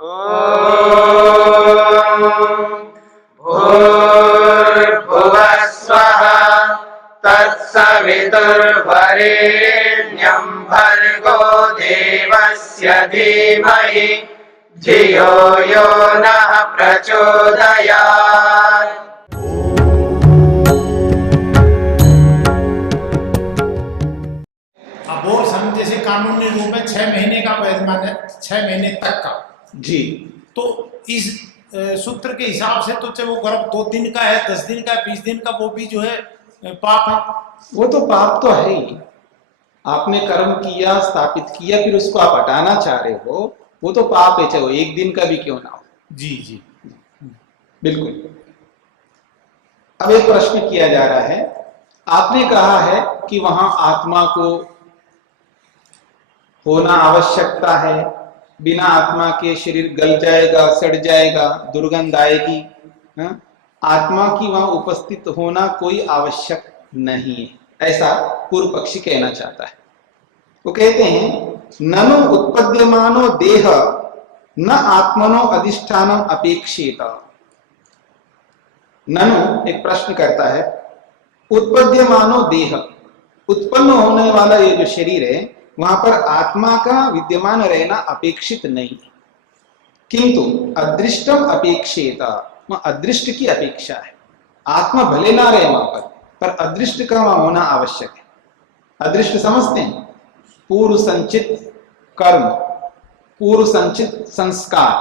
भूर्भुवः स्वः तत्सवितुर्वरेण्यं भर्गो देवस्य धीमहि धियो यो नः प्रचोदयात्। अबोध समिति जैसे कानूनी रूप में 6 महीने का वैध मान्य 6 महीने तक का जी। तो इस सूत्र के हिसाब से तो चाहे वो गर्भ 2 दिन का है, 10 दिन का है, 20 दिन का, वो भी जो है पाप है। वो तो पाप तो है ही। आपने कर्म किया, स्थापित किया, फिर उसको आप हटाना चाह रहे हो, वो तो पाप है, चाहे वो 1 दिन का भी क्यों ना हो। जी जी बिल्कुल। अब एक प्रश्न किया जा रहा है, आपने कहा है कि वहां आत्मा को होना आवश्यकता है, बिना आत्मा के शरीर गल जाएगा, सड़ जाएगा, दुर्गंध आएगी। आत्मा की वहां उपस्थित होना कोई आवश्यक नहीं है, ऐसा पूर्व पक्षी कहना चाहता है। वो कहते हैं ननु उत्पद्यमानो देह न आत्मनो अधिष्ठानम अपेक्षित। ननु एक प्रश्न करता है, उत्पद्यमानो देह, उत्पन्न होने वाला ये जो शरीर है, वहां पर आत्मा का विद्यमान रहना अपेक्षित नहीं है, किंतु अदृष्टम अपेक्षित, अदृष्ट की अपेक्षा है। आत्मा भले ना रहे वहां पर अदृष्ट का वहां होना आवश्यक है। अदृष्ट समझते हैं? पूर्व संचित कर्म, पूर्व संचित संस्कार,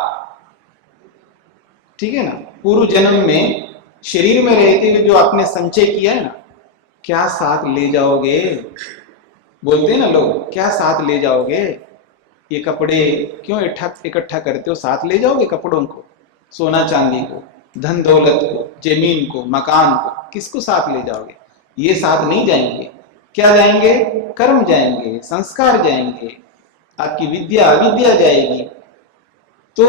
ठीक है ना। पूर्व जन्म में शरीर में रहते हुए जो आपने संचय किया है ना, क्या साथ ले जाओगे, बोलते हैं ना लोग, क्या साथ ले जाओगे, ये कपड़े क्यों इकट्ठा करते हो, साथ ले जाओगे कपड़ों को, सोना चांदी को, धन दौलत को, जमीन को, मकान को, किसको साथ ले जाओगे? ये साथ नहीं जाएंगे। क्या जाएंगे? कर्म जाएंगे, संस्कार जाएंगे, आपकी विद्या अविद्या जाएगी। तो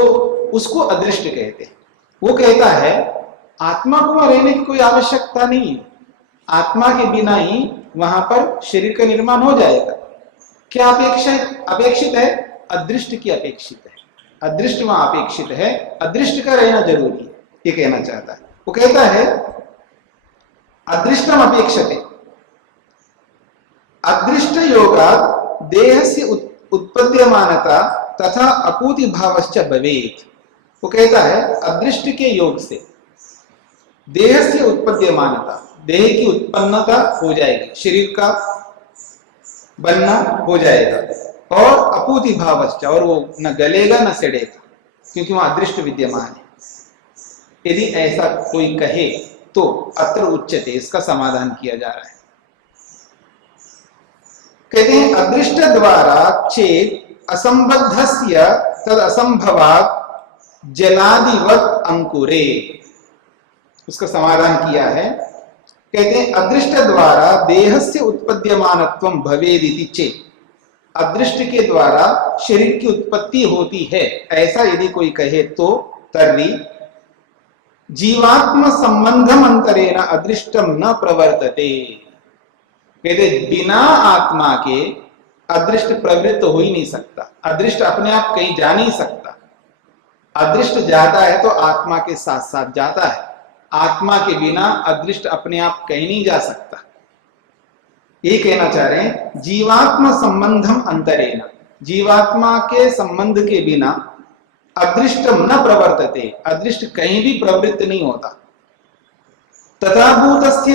उसको अदृष्ट कहते हैं। वो कहता है आत्मा को वहां रहने की कोई आवश्यकता नहीं है, आत्मा के बिना ही वहां पर शरीर का निर्माण हो जाएगा। क्या अपेक्षित है? अदृष्ट की अपेक्षित है। अदृष्ट वहां अपेक्षित है, अदृष्ट का रहना जरूरी है, ये कहना चाहता है। वो कहता है अदृष्टम अपेक्षते, अदृष्ट योगात् देहस्य उत्पद्यमानता तथा अपूति भावश्च भवेत्। वो कहता है अदृष्ट के योग से देहस्य उत्पद्यमानता, देह की उत्पन्नता हो जाएगी, शरीर का बनना हो जाएगा, और अपूति भावश्च, और वो न गलेगा न सड़ेगा, क्योंकि वहां अदृष्ट विद्यमान है। यदि ऐसा कोई कहे तो अत्र उच्यते, इसका समाधान किया जा रहा है। कहते हैं अदृष्ट द्वारा चेत असंबद्धस्य तद असंभवात् जलादिवत अंकुरे, उसका समाधान किया है। कहते हैं अदृष्ट द्वारा देहस्य उत्पद्यमानत्वं भवेदिति चेत, अदृष्ट के द्वारा शरीर की उत्पत्ति होती है, ऐसा यदि कोई कहे तो तर्हि जीवात्म संबंधम अंतरेण अदृष्टम न प्रवर्तते। कहते बिना आत्मा के अदृष्ट प्रवृत्त हो ही नहीं सकता, अदृष्ट अपने आप कहीं जा नहीं सकता। अदृष्ट जाता है तो आत्मा के साथ साथ जाता है, आत्मा के बिना अदृष्ट अपने आप कहीं नहीं जा सकता। ये कहना चाह रहे हैं जीवात्मा संबंधम अंतरेण, जीवात्मा के संबंध के बिना अदृष्टम न प्रवर्तते, अदृष्ट कहीं भी प्रवृत्त नहीं होता। तथा भूतस्य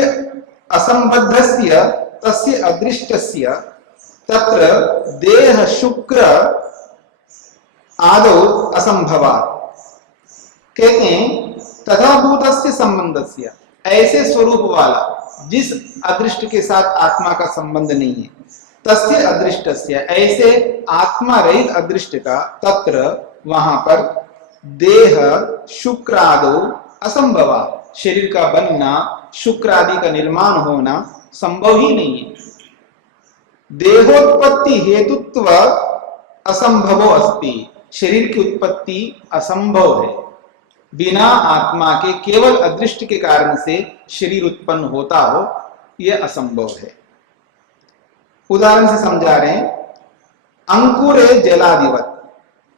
असंबद्धस्य तस्य अदृष्टस्य तत्र देह शुक्र आदौ असंभवात्। कहते हैं तथा भूतस्य संबंधस्य, ऐसे स्वरूप वाला जिस अदृष्ट के साथ आत्मा का संबंध नहीं है, तस्य अदृष्टस्य, ऐसे आत्मा रहित अदृष्ट का, तत्र वहां पर देह शुक्र आदौ असंभवात्, शरीर का बनना, शुक्र आदि का निर्माण होना संभव ही नहीं है। देहोत्पत्ति हेतुत्व असंभवो अस्ति, शरीर की उत्पत्ति असंभव है, बिना आत्मा के केवल अदृष्ट के कारण से शरीर उत्पन्न होता हो, यह असंभव है। उदाहरण से समझा रहे हैं, अंकुरे जलादिवत,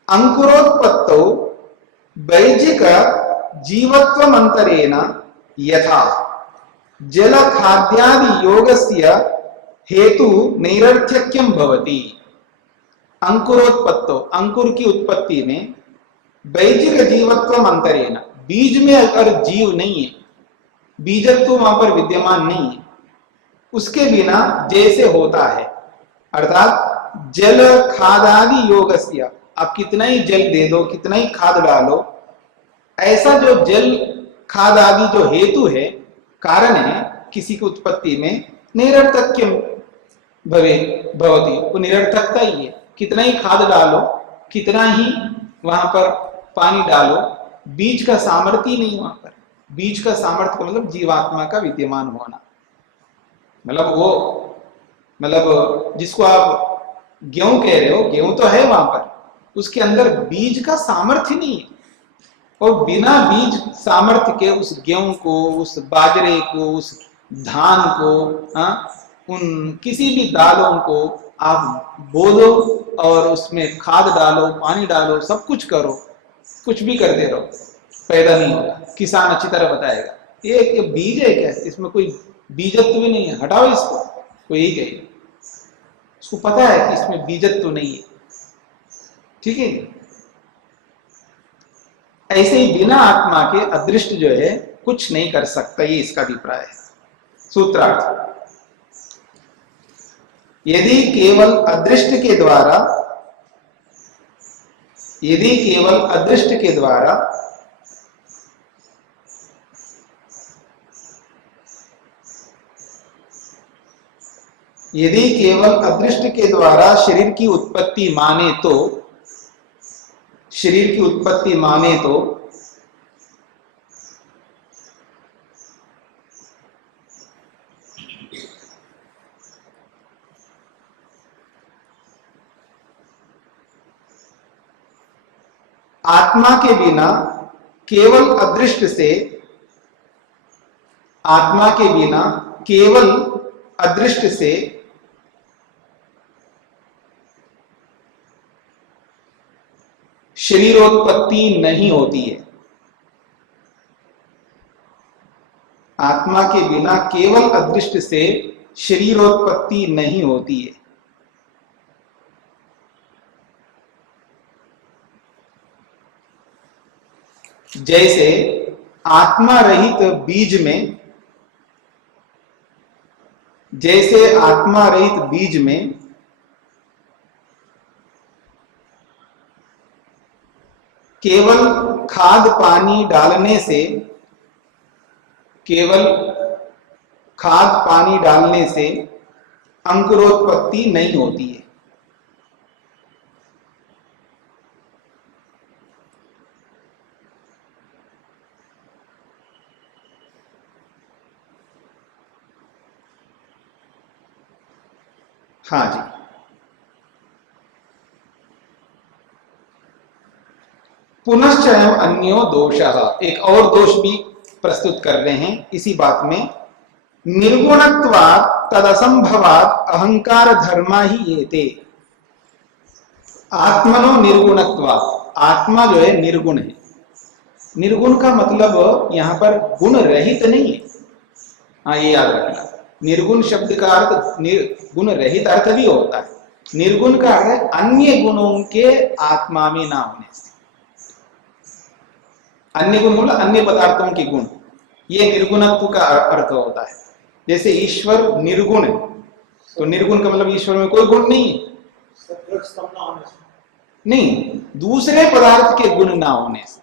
अंकुरोत्पत्तौ वैजिक जीवत्वमंतरेण यथा जल खाद्यादि योगस्य हेतु नैरर्थक्यम भवति। अंकुरोत्पत्तो, अंकुर की उत्पत्ति में वैजिक जीवत्वम अंतरेण, बीज में अगर जीव नहीं है, बीजत्व वहां पर विद्यमान नहीं है, उसके बिना जैसे होता है, अर्थात जल खादादि योगस्य, आप कितना ही जल दे दो, कितना ही खाद डालो, ऐसा जो जल खाद आदि जो हेतु है, कारण है किसी की उत्पत्ति में, निरर्थक्यम भवति, वो निरर्थकता ही है। कितना ही खाद डालो, कितना ही वहां पर पानी डालो, बीज का सामर्थ्य नहीं वहां पर। बीज का सामर्थ्य का मतलब जीवात्मा का विद्यमान होना, मतलब वो, मतलब जिसको आप गेहूं कह रहे हो, गेहूं तो है वहां पर, उसके अंदर बीज का सामर्थ्य नहीं है। और बिना बीज सामर्थ्य के उस गेहूं को, उस बाजरे को, उस धान को, उन किसी भी दालों को आप बो दो और उसमें खाद डालो, पानी डालो, सब कुछ करो, कुछ भी करते रहो, पैदा नहीं होगा। किसान अच्छी तरह बताएगा ये बीज है क्या, इसमें कोई बीजत्व भी नहीं है, हटाओ इसको, कोई यही कहेगा, उसको पता है कि इसमें बीजत्व नहीं है। ठीक है, ऐसे ही बिना आत्मा के अदृष्ट जो है कुछ नहीं कर सकता, ये इसका अभिप्राय है। सूत्रार्थ, यदि केवल अदृष्ट के द्वारा, यदि केवल अदृष्ट के द्वारा यदि केवल अदृष्ट के द्वारा शरीर की उत्पत्ति माने तो, शरीर की उत्पत्ति माने तो आत्मा के बिना केवल अदृष्ट से, आत्मा के बिना केवल अदृष्ट से शरीरोत्पत्ति नहीं होती है। आत्मा के बिना केवल अदृष्ट से शरीरोत्पत्ति नहीं होती है। जैसे आत्मा रहित बीज में, जैसे आत्मा रहित बीज में केवल खाद पानी डालने से, केवल खाद पानी डालने से अंकुरोत्पत्ति नहीं होती है। हाँ जी, पुनश्च अन्यो दोषः, एक और दोष भी प्रस्तुत कर रहे हैं इसी बात में। निर्गुणत्वात् तदसंभवात् अहंकार धर्मा ही एते। आत्मनो निर्गुणत्वात्, आत्मा जो है निर्गुण है। निर्गुण का मतलब यहां पर गुण रहित नहीं है, हाँ ये याद रखना। निर्गुण शब्द का अर्थ गुण रहित अर्थ भी होता है। निर्गुण का अर्थ है अन्य गुणों के आत्मा में ना होने से। अन्य गुण मतलब अन्य पदार्थों के गुण, ये निर्गुणत्व का अर्थ होता है। जैसे ईश्वर निर्गुण है, तो निर्गुण का मतलब ईश्वर में कोई गुण नहीं है, नहीं, दूसरे पदार्थ के गुण ना होने से।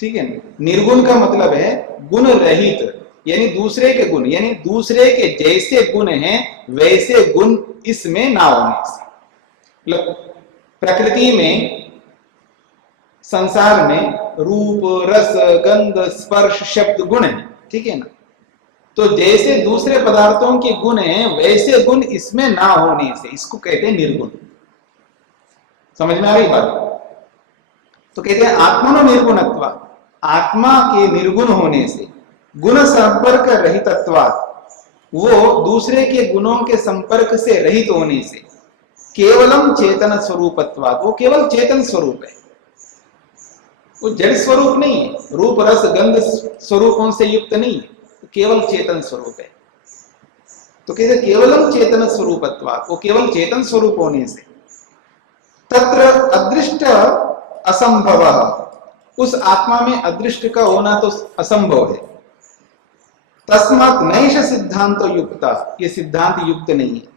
ठीक है, निर्गुण का मतलब है गुण रहित, यानी दूसरे के गुण, यानी दूसरे के जैसे गुण हैं वैसे गुण इसमें ना होने से। मतलब प्रकृति में, संसार में रूप रस गंध स्पर्श शब्द गुण है, ठीक है ना, तो जैसे दूसरे पदार्थों के गुण हैं वैसे गुण इसमें ना होने से इसको कहते हैं निर्गुण। समझ में आ रही बात? तो कहते हैं आत्मनो निर्गुणत्व, आत्मा के निर्गुण होने से, गुण संपर्क रहितत्वात्, वो दूसरे के गुणों के संपर्क से रहित होने से, केवलम चेतन स्वरूपत्वात्, वो केवल चेतन स्वरूप है, वो जड़ स्वरूप नहीं है, रूप रस गंध स्वरूपों से युक्त नहीं है, केवल चेतन स्वरूप है। तो कहते केवलम चेतन स्वरूपत्वात्, वो केवल चेतन स्वरूप होने से तत्र अदृष्ट असंभव, उस आत्मा में अदृष्ट का होना तो असंभव है। तस्मात् नैष सिद्धांत युक्ता, ये सिद्धांत युक्त नहीं है।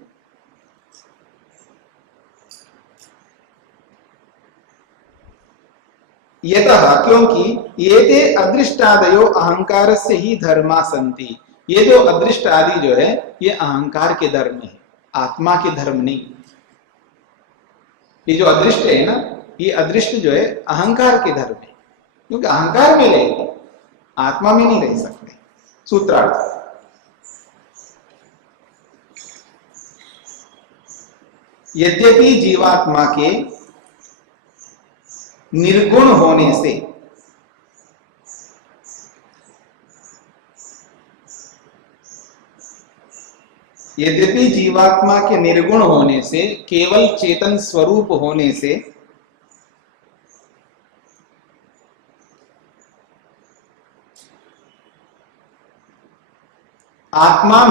यतः, क्योंकि ये ते अदृष्टादयो अहंकार से ही धर्मा संति, ये जो अदृष्ट आदि जो है ये अहंकार के धर्म है, आत्मा के धर्म नहीं। ये जो अदृष्ट है ना, ये अदृष्ट जो है अहंकार के धर्म है, क्योंकि अहंकार में रहे, आत्मा में नहीं रह सकते। सूत्रार्थ, यद्यपि जीवात्मा के निर्गुण होने से यद्यपि जीवात्मा के निर्गुण होने से, केवल चेतन स्वरूप होने से आत्मा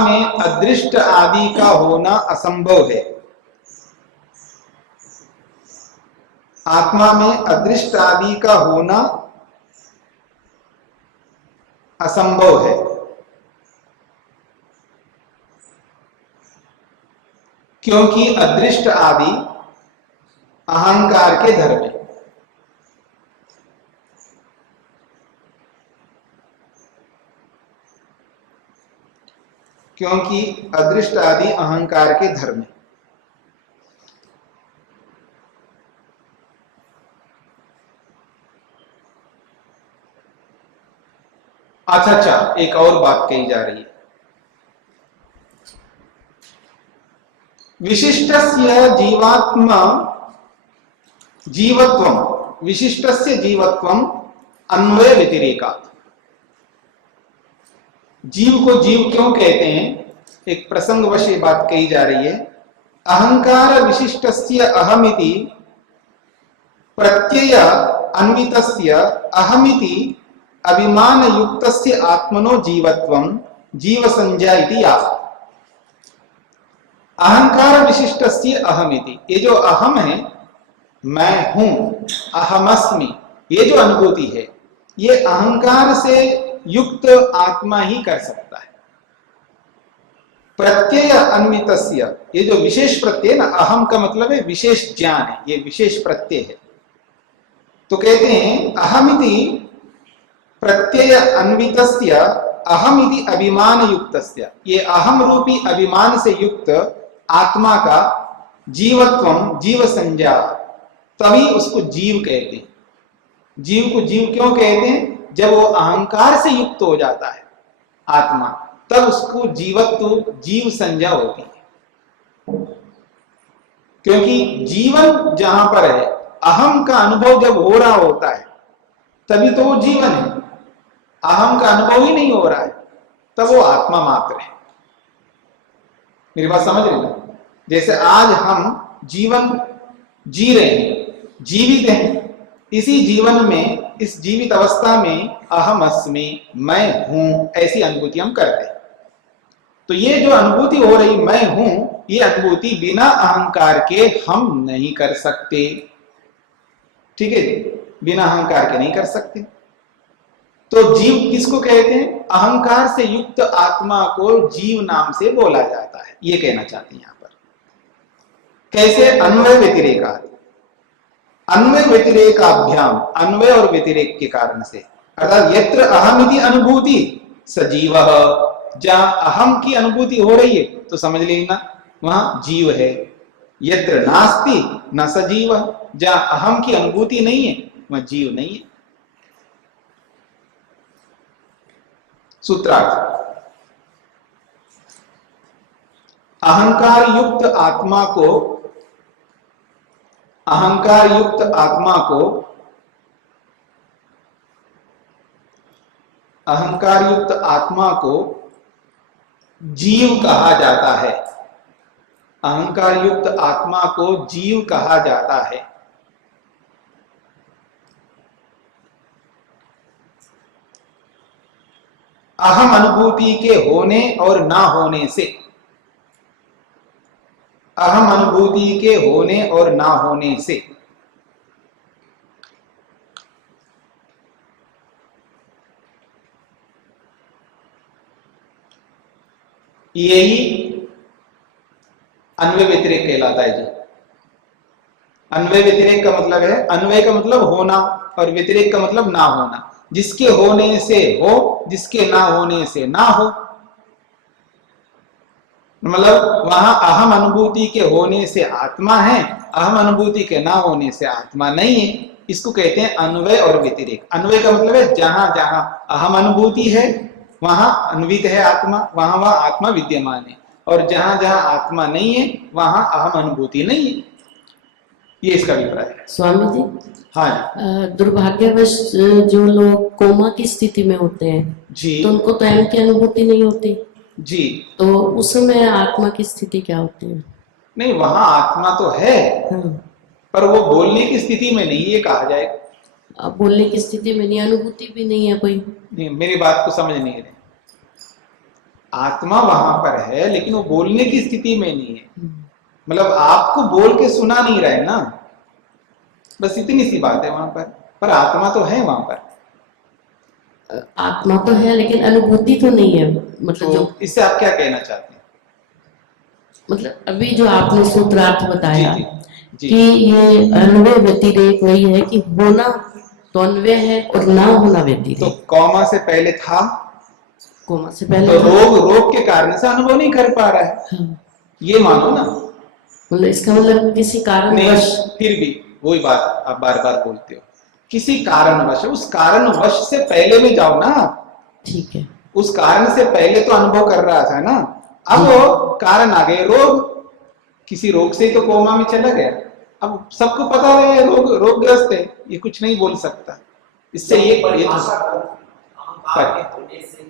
में अदृष्ट आदि का होना असंभव है। आत्मा में अदृष्ट आदि का होना असंभव है, क्योंकि अदृष्ट आदि अहंकार के धर्म है। क्योंकि अदृष्ट आदि अहंकार के धर्म है। अच्छा, एक और बात कही जा रही है। विशिष्टस्य जीवात्मा जीवत्वम, विशिष्टस्य जीवत्वम अन्वय व्यतिरेकात्। जीव को जीव क्यों कहते हैं, एक प्रसंगवश ये बात कही जा रही है। अहंकार विशिष्टस्य अहमिति प्रत्यय अन्वितस्य अहमिति अभिमान युक्तस्य आत्मनो जीवत्वम जीव संज्ञा इति यावत्। अहंकार विशिष्टस्य अहमिति, ये जो अहम है, मैं हूं, अहमस्मि, ये जो अनुभूति है, ये अहंकार से युक्त आत्मा ही कर सकता है। प्रत्यय अन्वितस्य, ये जो विशेष प्रत्यय ना, अहम का मतलब है विशेष ज्ञान है, ये विशेष प्रत्यय है। तो कहते हैं अहमिति प्रत्यय अन्वितस्य अहमिति अभिमान युक्तस्य, ये अहम रूपी अभिमान से युक्त आत्मा का जीवत्वम जीव संज्ञा, तभी उसको जीव कहते हैं। जीव को जीव क्यों कहते हैं, जब वो अहंकार से युक्त हो जाता है आत्मा, तब उसको जीवत्व जीव संज्ञा होती है। क्योंकि जीवन जहां पर है, अहम का अनुभव जब हो रहा होता है तभी तो वो जीवन है। अहम का अनुभव ही नहीं हो रहा है तब वो आत्मा मात्र है। मेरी बात समझ रहे हो? जैसे आज हम जीवन जी रहे हैं, जीवित हैं, इसी जीवन में, इस जीवित अवस्था में अहम अस्मि, मैं हूं, ऐसी अनुभूति हम करते हैं। तो ये जो अनुभूति हो रही मैं हूं, ये अनुभूति बिना अहंकार के हम नहीं कर सकते। ठीक है, बिना अहंकार के नहीं कर सकते। तो जीव किसको कहते हैं, अहंकार से युक्त आत्मा को जीव नाम से बोला जाता है, ये कहना चाहते हैं यहां पर। कैसे, अन्वय व्यतिरेका, अन्वय व्यतिरेकाभ्याम, अन्वय और व्यतिरेक के कारण से, अर्थात यत्र अहमिति अनुभूति सजीवः, जहां अहम की अनुभूति हो रही है तो समझ लेना वहां जीव है। यत्र नास्ति न सजीव, जहां अहम की अनुभूति नहीं है वह जीव नहीं है। सूत्रार्थ, अहंकार युक्त आत्मा को, अहंकार युक्त आत्मा को, अहंकार युक्त आत्मा को जीव कहा जाता है। अहंकार युक्त आत्मा को जीव कहा जाता है। अहम अनुभूति के होने और ना होने से, अहम अनुभूति के होने और ना होने से। यही अन्वय व्यतिरेक कहलाता है जी। अन्वय व्यतिरेक का मतलब है, अन्वय का मतलब होना और व्यतिरेक का मतलब ना होना। जिसके होने से हो, जिसके ना होने से ना हो। मतलब वहां अहम अनुभूति के होने से आत्मा है, अहम अनुभूति के ना होने से आत्मा नहीं है। इसको कहते हैं अन्वय और व्यतिरेक। अन्वय का मतलब है जहां जहां अहम अनुभूति है वहां अन्वित है आत्मा, वहां वहां आत्मा विद्यमान है, और जहां जहां आत्मा नहीं है वहां अहम अनुभूति नहीं है। ये इसका अभिप्राय है। स्वामी जी, हाँ दुर्भाग्यवश जो लोग कोमा की स्थिति में होते हैं जी तो उनको तो अहम की अनुभूति नहीं होती, जी। तो उस समय आत्मा की स्थिति क्या होती है? नहीं, वहां आत्मा तो है, हाँ, पर वो बोलने की स्थिति में नहीं, ये कहा जाए। अब बोलने की स्थिति में नहीं, अनुभूति भी नहीं है कोई। नहीं, मेरी बात को समझ नहीं रहे। आत्मा वहां पर है लेकिन वो बोलने की स्थिति में नहीं है। मतलब आपको बोल के सुना नहीं रहा है ना, बस इतनी सी बात है वहां पर आत्मा तो है वहां पर। आत्मा तो है लेकिन अनुभूति तो नहीं है। मतलब तो जो इससे आप क्या कहना चाहते हैं? मतलब अभी जो आपने सूत्रार्थ बताया जी, जी, कि ये अन्वय व्यतिरेक वही है कि होना तो अन्वय है और ना होना तो व्यतिरेक। कॉमा से पहले था, कोमा से तो पहले रोग के कारण से अनुभव नहीं कर पा रहा है, हाँ, ये मानो ना। मतलब इसका मतलब किसी नहीं, कारणवश। फिर भी वही बात आप बार बार बोलते हो, किसी कारणवश। उस कारणवश से पहले में जाओ ना। ठीक है, उस कारण से पहले तो अनुभव कर रहा था ना, अब वो कारण आ गए रोग। किसी रोग से ही तो कोमा में चला गया। अब सबको पता है रोगग्रस्त है, ये कुछ नहीं बोल सकता। इससे ये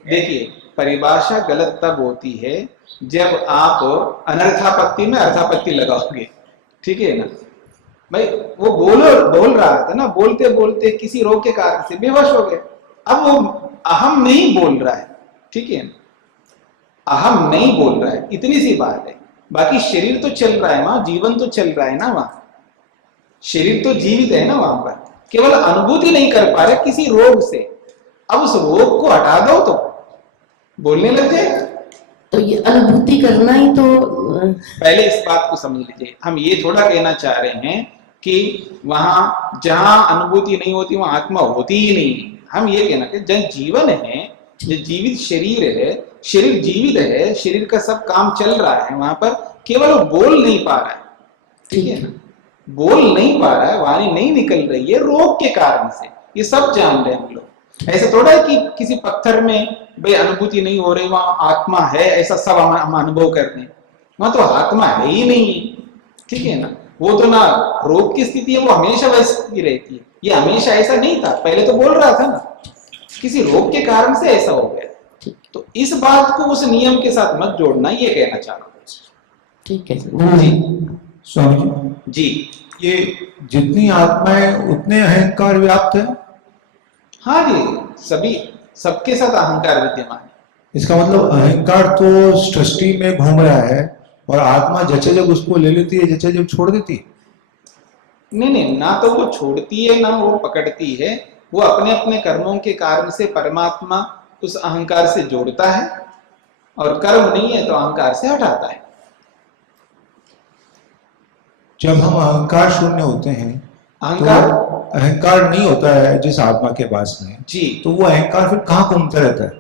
देखिए, परिभाषा गलत तब होती है जब आप अनर्थापत्ति में अर्थापत्ति लगाओगे। ठीक है ना भाई? वो बोल रहा था ना, बोलते बोलते किसी रोग के कारण से बेहोश हो गए। अब वो अहम नहीं बोल रहा है, ठीक है ना, अहम नहीं बोल रहा है, इतनी सी बात है। बाकी शरीर तो चल रहा है वहां, जीवन तो चल रहा है ना वहां, शरीर तो जीवित है ना वहां पर, केवल अनुभूति नहीं कर पा रहे किसी रोग से। अब उस रोग को हटा दो तो बोलने लग जाए। तो ये अनुभूति करना ही तो पहले इस बात को समझ लीजिए। हम ये थोड़ा कहना चाह रहे हैं कि वहां जहां अनुभूति नहीं होती वहां आत्मा होती ही नहीं। हम ये कहना कि जन जीवन है, जो जीवित शरीर है, शरीर जीवित है, शरीर का सब काम चल रहा है वहां पर, केवल वो बोल नहीं पा रहा है। ठीक है ना, बोल नहीं पा रहा है, वाणी नहीं निकल रही है रोग के कारण से। ये सब जान रहे हैं हम लोग। ऐसा थोड़ा है कि किसी पत्थर में भाई अनुभूति नहीं हो रही, वहां आत्मा है, ऐसा सब हम अनुभव कर रहे हैं। वहां तो आत्मा है ही नहीं। ठीक है ना, वो तो ना रोग की स्थिति है, वो हमेशा वैसी रहती है। ये हमेशा ऐसा नहीं था, पहले तो बोल रहा था ना, किसी रोग के कारण से ऐसा हो गया। तो इस बात को उस नियम के साथ मत जोड़ना, ये कहना चाह रहा हूं। ठीक है जी स्वामी जी। ये जितनी आत्माएं उतने अहंकार व्याप्त है। हाँ जी, सभी सबके साथ अहंकार विद्यमान है। इसका मतलब अहंकार तो सृष्टि में घूम रहा है और आत्मा जैसे जब उसको ले लेती है, जैसे जब छोड़ देती है। नहीं, ना तो वो छोड़ती है ना वो पकड़ती है। वो अपने अपने कर्मों के कारण से परमात्मा उस अहंकार से जोड़ता है, और कर्म नहीं है तो अहंकार से हटाता है। जब हम अहंकार शून्य होते हैं, अहंकार तो अहंकार नहीं होता है जिस आत्मा के पास में, जी, तो वो अहंकार फिर कहाँ घूमता रहता है?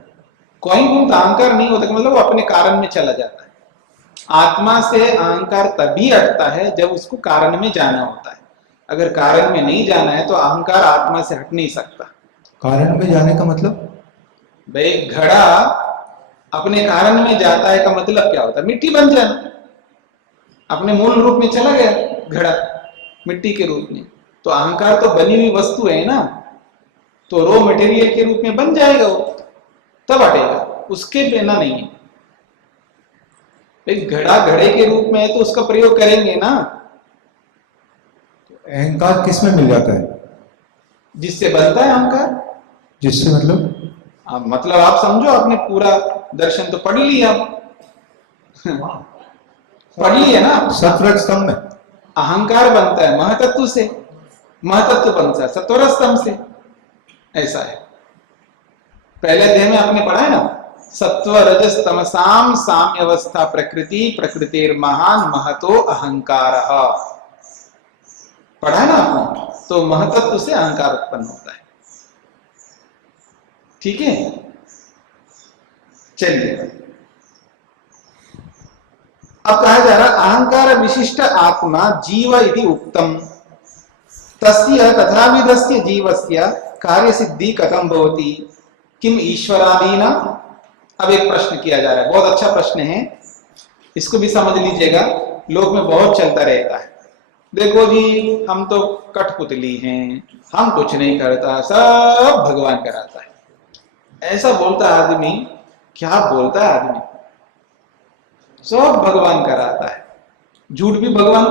कोई घूमता अहंकार नहीं होता, मतलब वो अपने कारण में चला जाता है। आत्मा से अहंकार तभी हटता है जब उसको कारण में जाना होता है। अगर कारण में नहीं जाना है तो अहंकार आत्मा से हट नहीं सकता। कारण में जाने का मतलब? भाई घड़ा अपने कारण में जाता है का मतलब क्या होता है? मिट्टी बन जाना, अपने मूल रूप में चला गया घड़ा मिट्टी के रूप में। तो अहंकार तो बनी हुई वस्तु है ना, तो रॉ मटेरियल के रूप में बन जाएगा वो, तब हटेगा, उसके बिना नहीं है। भाई घड़ा घड़े के रूप में है तो उसका प्रयोग करेंगे ना। अहंकार किस में मिल जाता है? जिससे बनता है अहंकार। जिससे मतलब? मतलब आप समझो, आपने पूरा दर्शन तो पढ़ लिया, पढ़ लिया ना। सत्वरज स्तंभ में अहंकार बनता है महतत्व से, महतत्व बनता है सत्वर स्तंभ से, ऐसा है। पहले अध्याय में आपने पढ़ा है ना, सत्व रजस तमसाम साम्यवस्था प्रकृति प्रकृतिर महान महतो अहंकार, पढ़ा है ना आपने। तो महतत्व से अहंकार उत्पन्न होता है, ठीक है। चलिए अब कहा जा रहा अहंकार विशिष्ट आत्मा जीव इति उक्तम, तस्य तथाविधस्य जीवस्य कार्य सिद्धि कथम भवति किम ईश्वरादीना। अब एक प्रश्न किया जा रहा है, बहुत अच्छा प्रश्न है, इसको भी समझ लीजिएगा, लोक में बहुत चलता रहता है। देखो जी हम तो कठपुतली हैं, हम कुछ नहीं करता, सब भगवान कराता है, ऐसा बोलता आदमी। क्या बोलता है आदमी, सब भगवान कराता है। झूठ भी भगवान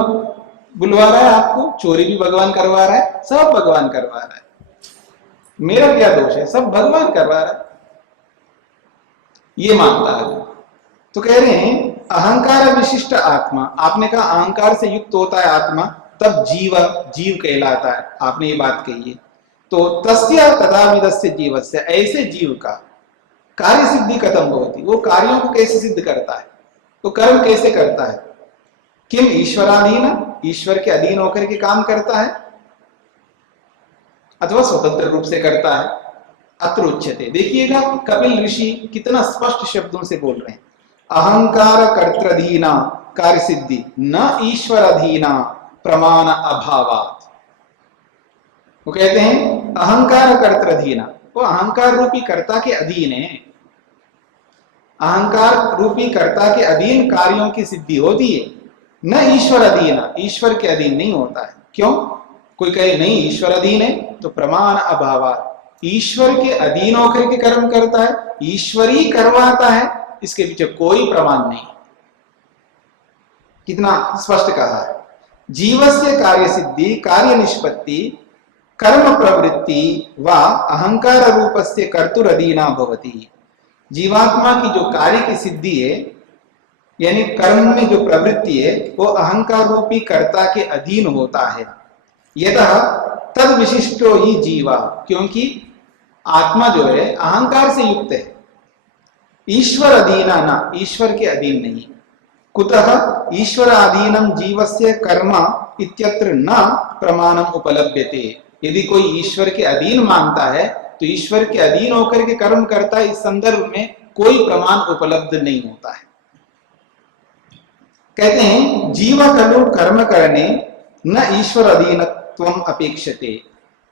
बुलवा रहा है आपको, चोरी भी भगवान करवा रहा है, सब भगवान करवा रहा है, मेरा क्या दोष है, सब भगवान करवा रहा है, ये मानता है। तो कह रहे हैं अहंकार विशिष्ट आत्मा, आपने कहा अहंकार से युक्त होता है आत्मा, तब जीव जीव कहलाता है, आपने ये बात कही है। तो तस्य तदाविदस्य जीवस्य, ऐसे जीव का कार्य सिद्धि कथम होती, वो कार्यों को कैसे सिद्ध करता है, तो कर्म कैसे करता है। किम ईश्वराधीन, ईश्वर के अधीन होकर के काम करता है, अथवा स्वतंत्र रूप से करता है। अत्र उच्यते, देखिएगा कपिल ऋषि कितना स्पष्ट शब्दों से बोल रहे हैं, अहंकार कर्तृधीना कार्य सिद्धि न ईश्वराधीना प्रमाण अभावात्। वो कहते हैं अहंकार कर्तृधीना, वो अहंकार रूपी कर्ता के अधीन है, अहंकार रूपी कर्ता के अधीन कार्यों की सिद्धि होती है, न ईश्वर अधीन, ईश्वर के अधीन नहीं होता है। क्यों, कोई कहे नहीं ईश्वर अधीन है, तो प्रमाण अभाव, ईश्वर के अधीन होकर के कर्म करता है, ईश्वर ही करवाता है, इसके पीछे कोई प्रमाण नहीं। कितना स्पष्ट कहा है। जीवस्य कार्य सिद्धि कार्य निष्पत्ति कर्म प्रवृत्ति व अहंकार रूपस्य कर्तुरधीना भवति। जीवात्मा की जो कार्य की सिद्धि है, यानी कर्म में जो प्रवृत्ति है, वो अहंकार रूपी कर्ता के अधीन होता है। यतः तद विशिष्टो ही जीवा, क्योंकि आत्मा जो है अहंकार से युक्त है, ईश्वर अधीना ना, ईश्वर के अधीन नहीं। कुतः ईश्वर अधीनम जीवस्य कर्म इत्यत्र न प्रमाणम उपलभ्यते। यदि कोई ईश्वर के अधीन मानता है तो ईश्वर के अधीन होकर के कर्म करता है, इस संदर्भ में कोई प्रमाण उपलब्ध नहीं होता है। कहते हैं जीव खलु कर्म करने न ईश्वर अधीनत्वम अपेक्षते।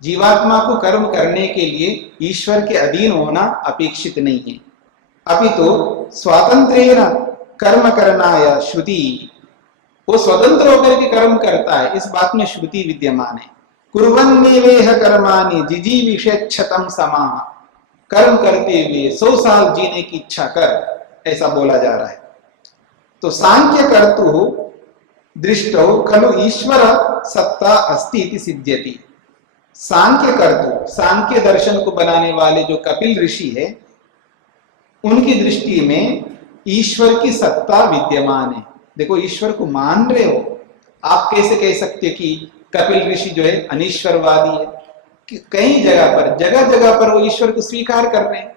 जीवात्मा को कर्म करने के लिए ईश्वर के अधीन होना अपेक्षित नहीं है, अपितु स्वातंत्रेण कर्म करनाय श्रुति, वो स्वतंत्र होकर के कर्म करता है, इस बात में श्रुति विद्यमान है। कुर्वन्नेवेह कर्माणि जिजीविषेच्छतं समाः, कर्म करते हुए 100 साल जीने की इच्छा कर, ऐसा बोला जा रहा है। तो सांख्य कर्तु दृष्टो खलु ईश्वर सत्ता अस्ति इति सिद्ध्यति। सांख्य कर्तु, सांख्य दर्शन को बनाने वाले जो कपिल ऋषि है, उनकी दृष्टि में ईश्वर की सत्ता विद्यमान है। देखो ईश्वर को मान रहे हो, आप कैसे कह सकते कि कपिल ऋषि जो है अनीश्वरवादी है, कि कई जगह जगह पर वो ईश्वर को स्वीकार कर रहे हैं।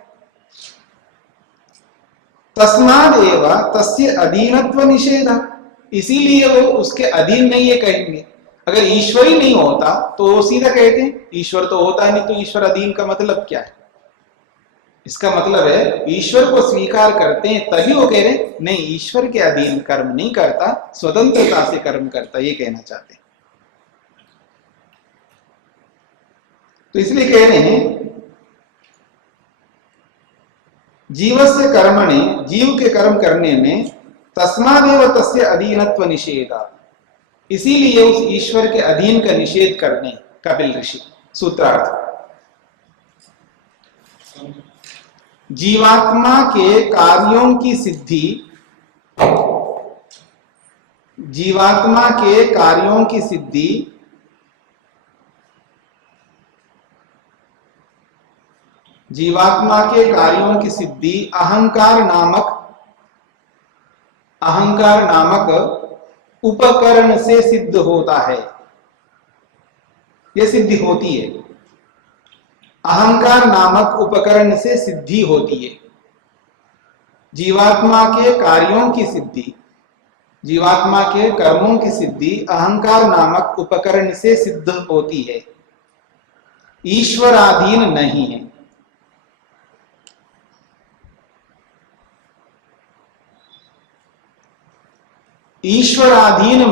तस्माद एव तस्य अधीनत्व निषेध, इसीलिए वो उसके अधीन नहीं है कहेंगे। अगर ईश्वर ही नहीं होता तो वो सीधा कहते हैं ईश्वर तो होता नहीं, तो ईश्वर अधीन का मतलब क्या है। इसका मतलब है ईश्वर को स्वीकार करते हैं तभी वो कह रहे हैं नहीं, ईश्वर के अधीन कर्म नहीं करता, स्वतंत्रता से कर्म करता, ये कहना चाहते हैं। तो इसलिए कह रहे हैं जीवस्य कर्मणि, जीव के कर्म करने में तस्मादेव तस्य अधीनत्व निषेधा, इसीलिए उस ईश्वर के अधीन का निषेध करने कपिल ऋषि। सूत्रार्थ, जीवात्मा के कार्यों की सिद्धि, जीवात्मा के कार्यों की सिद्धि जीवात्मा के कार्यों की सिद्धि अहंकार नामक उपकरण से सिद्ध होता है। यह सिद्धि होती है, अहंकार नामक उपकरण से सिद्धि होती है। जीवात्मा के कार्यों की सिद्धि, जीवात्मा के कर्मों की सिद्धि अहंकार नामक उपकरण से सिद्ध होती है, ईश्वराधीन नहीं है। ईश्वराधीन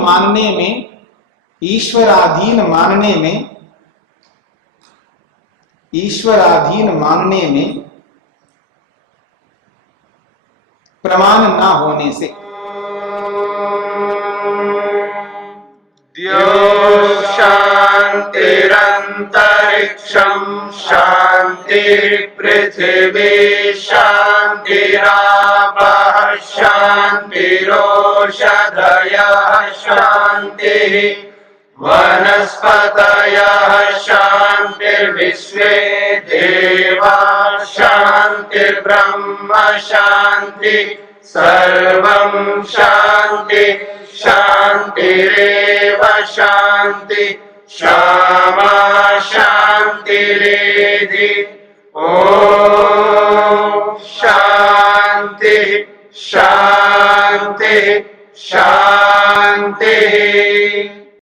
मानने में प्रमाण न होने से। द्यो शान्तिरन्तरिक्षं शान्तिः पृथिवी शान्तिरापः शान्तिरोषधयः शान्तिः वनस्पतयः शान्तिर्विश्वे देवाः शान्तिर्ब्रह्म शान्तिः सर्वं शान्ति शान्तिरेव शान्ति क्षमा शान्तिरेधि। ॐ शान्ति शान्ति शान्तिः।